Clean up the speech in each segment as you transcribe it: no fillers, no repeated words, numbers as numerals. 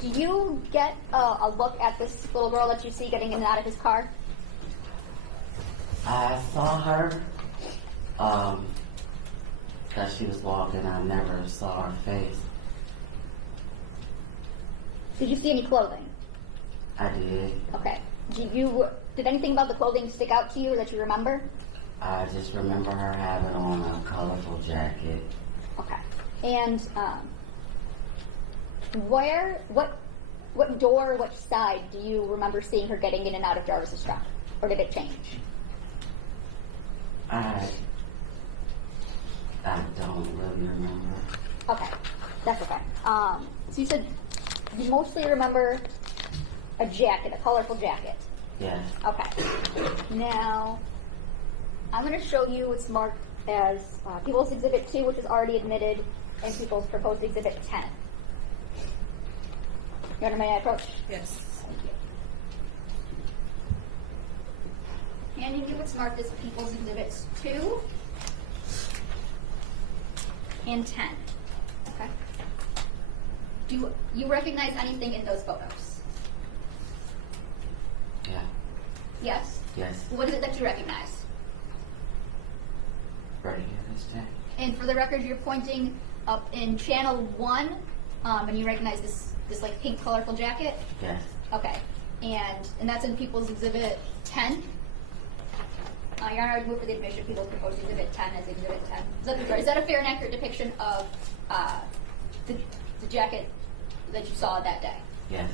Do you get a look at this little girl that you see getting in and out of his car? I saw her, as she was walking. I never saw her face. Did you see any clothing? I did. Okay. Did anything about the clothing stick out to you that you remember? I just remember her having on a colorful jacket. Okay. And what door, which side do you remember seeing her getting in and out of Jarvis's truck? Or did it change? I don't really remember. Okay. That's okay. So you said you mostly remember a jacket, a colorful jacket. Yes. Okay. Now, I'm going to show you what's marked as People's Exhibit 2, which is already admitted, and People's Proposed Exhibit 10. You want to make my approach? Yes. Thank you. Handing you what's marked as People's Exhibits 2 and 10. Okay. Do you recognize anything in those photos? Yeah. Yes? Yes. What is it that you recognize? Right here, this jacket. And for the record, you're pointing up in channel 1, and you recognize this like pink colorful jacket? Yes. Okay. And that's in People's Exhibit 10? Your Honor, I would move for the admission of People's Proposed Exhibit 10 as Exhibit 10. Is that a fair and accurate depiction of the jacket that you saw that day? Yes.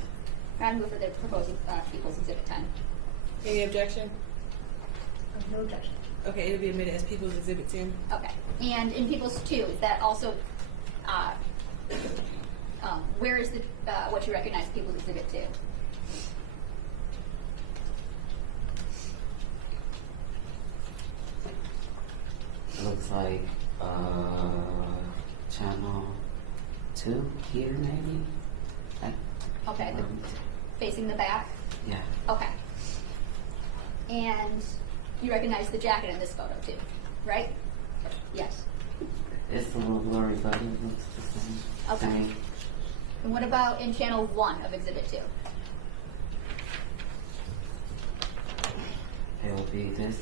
Your Honor, I move for the proposed People's Exhibit 10. Any objection? No objection. Okay, it'll be admitted as People's Exhibit 10. Okay. And in People's 2, is that also, where is what you recognize People's Exhibit 2? Looks like channel 2 here, maybe. Okay. Facing the back? Yeah. Okay. And you recognize the jacket in this photo too, right? Yes. It's a little blurry, but it looks the same. Okay. to me. And what about in channel 1 of Exhibit 2? It'll be this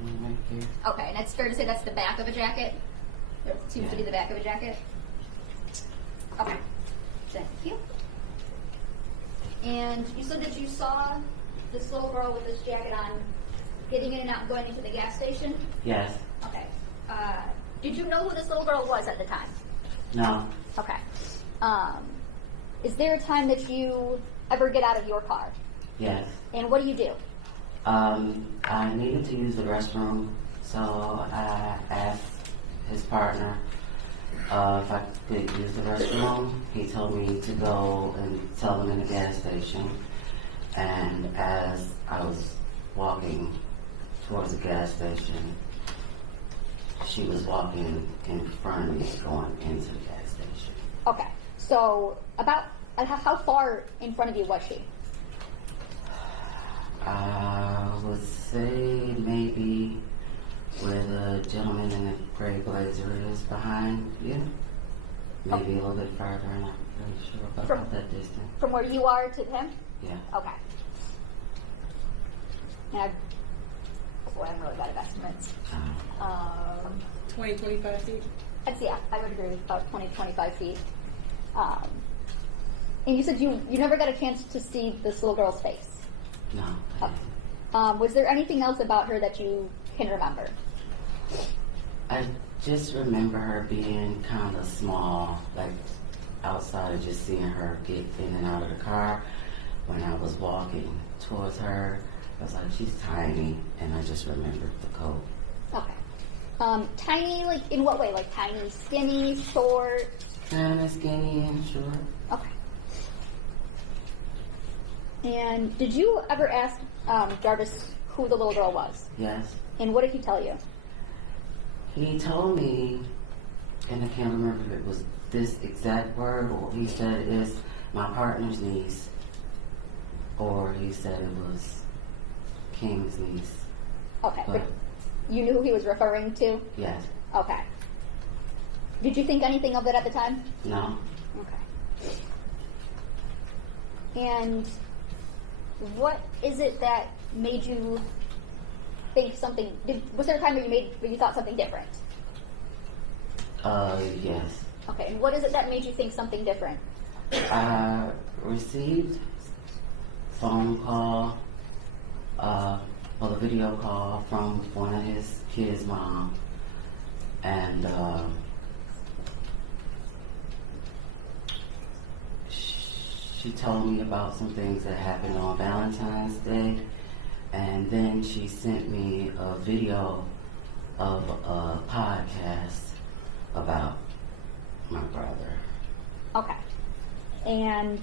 one right here. Okay, and it's fair to say that's the back of a jacket? It seems to be the back of a jacket? Okay. Thank you. And you said that you saw this little girl with this jacket on getting in and out and going into the gas station? Yes. Okay. Did you know who this little girl was at the time? No. Okay. Is there a time that you ever get out of your car? Yes. And what do you do? I needed to use the restroom, so I asked his partner if I could use the restroom. He told me to go and tell them in the gas station. And as I was walking towards the gas station, she was walking in front of me going into the gas station. Okay. So about how far in front of you was she? I would say maybe where the gentleman in the gray blazer is behind you. Maybe a little bit further, I'm not really sure about that distance. From where you are to him? Yeah. Okay. And boy, I'm really bad at estimates. 20, 25 feet? Yeah, I would agree with about 20, 25 feet. And you said you never got a chance to see this little girl's face. No. Was there anything else about her that you can remember? I just remember her being kind of small, like outside of just seeing her get in and out of the car. When I was walking towards her, I was like, she's tiny, and I just remembered the coat. Okay. Tiny, like in what way? Like tiny, skinny, short? Kind of skinny and short. Okay. And did you ever ask Jarvis who the little girl was? Yes. And what did he tell you? He told me, and I can't remember if it was this exact word, or he said it's my partner's niece, or he said it was King's niece. Okay, but you knew who he was referring to? Yes. Okay. Did you think anything of it at the time? No. Okay. And what is it that made you think something? Was there a time where you thought something different? Yes. Okay. And what is it that made you think something different? I received phone call, a video call from one of his kids' mom, and she told me about some things that happened on Valentine's Day, and then she sent me a video of a podcast about my brother. Okay. And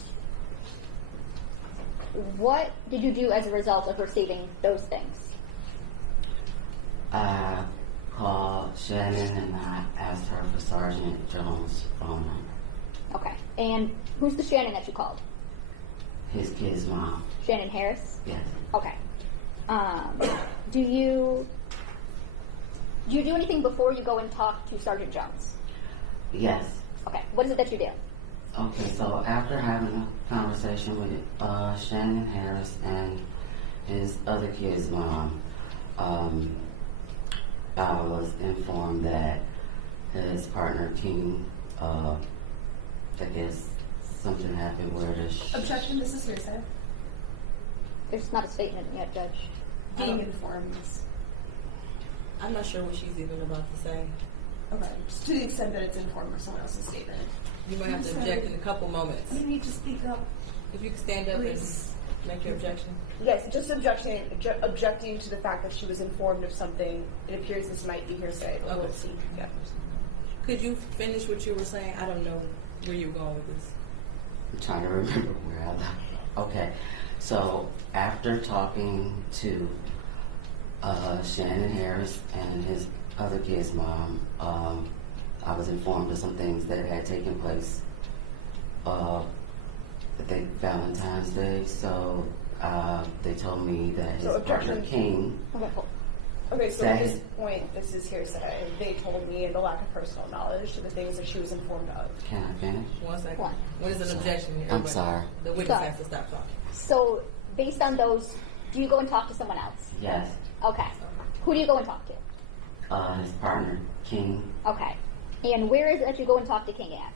what did you do as a result of receiving those things? I called Shannon and I asked her for Sergeant Jones' phone number. Okay. And who's the Shannon that you called? His kid's mom. Shannon Harris? Yes. Okay. Do you do anything before you go and talk to Sergeant Jones? Yes. Okay. What is it that you do? Okay, so after having a conversation with Shannon Harris and his other kid's mom, I was informed that his partner King, I guess something happened where Objection, this is hearsay. There's not a statement yet, Judge. Being informed. I'm not sure what she's even about to say. Okay, just to the extent that it's informed of someone else's statement. You might have to object in a couple moments. You need to speak up. If you could stand up Please. and make your objection. Yes, just objecting to the fact that she was informed of something. It appears this might be hearsay, but we'll see. Yeah. Could you finish what you were saying? I don't know where you're going with this. I'm trying to remember where I left. Okay, so after talking to Shannon Harris and his other kid's mom, I was informed of some things that had taken place, I think Valentine's Day, so they told me that his So partner objection. King, Okay, cool. Okay, so That at this is- point, this is hearsay. They told me, and the lack of personal knowledge to the things that she was informed of. can I finish? 1 second. One. What is an objection? I'm Everybody- sorry. The witness Sorry. has to stop talking. So, based on those, do you go and talk to someone else? Yes. Okay. Who do you go and talk to? His partner King, Okay. And where is it that you go and talk to King at?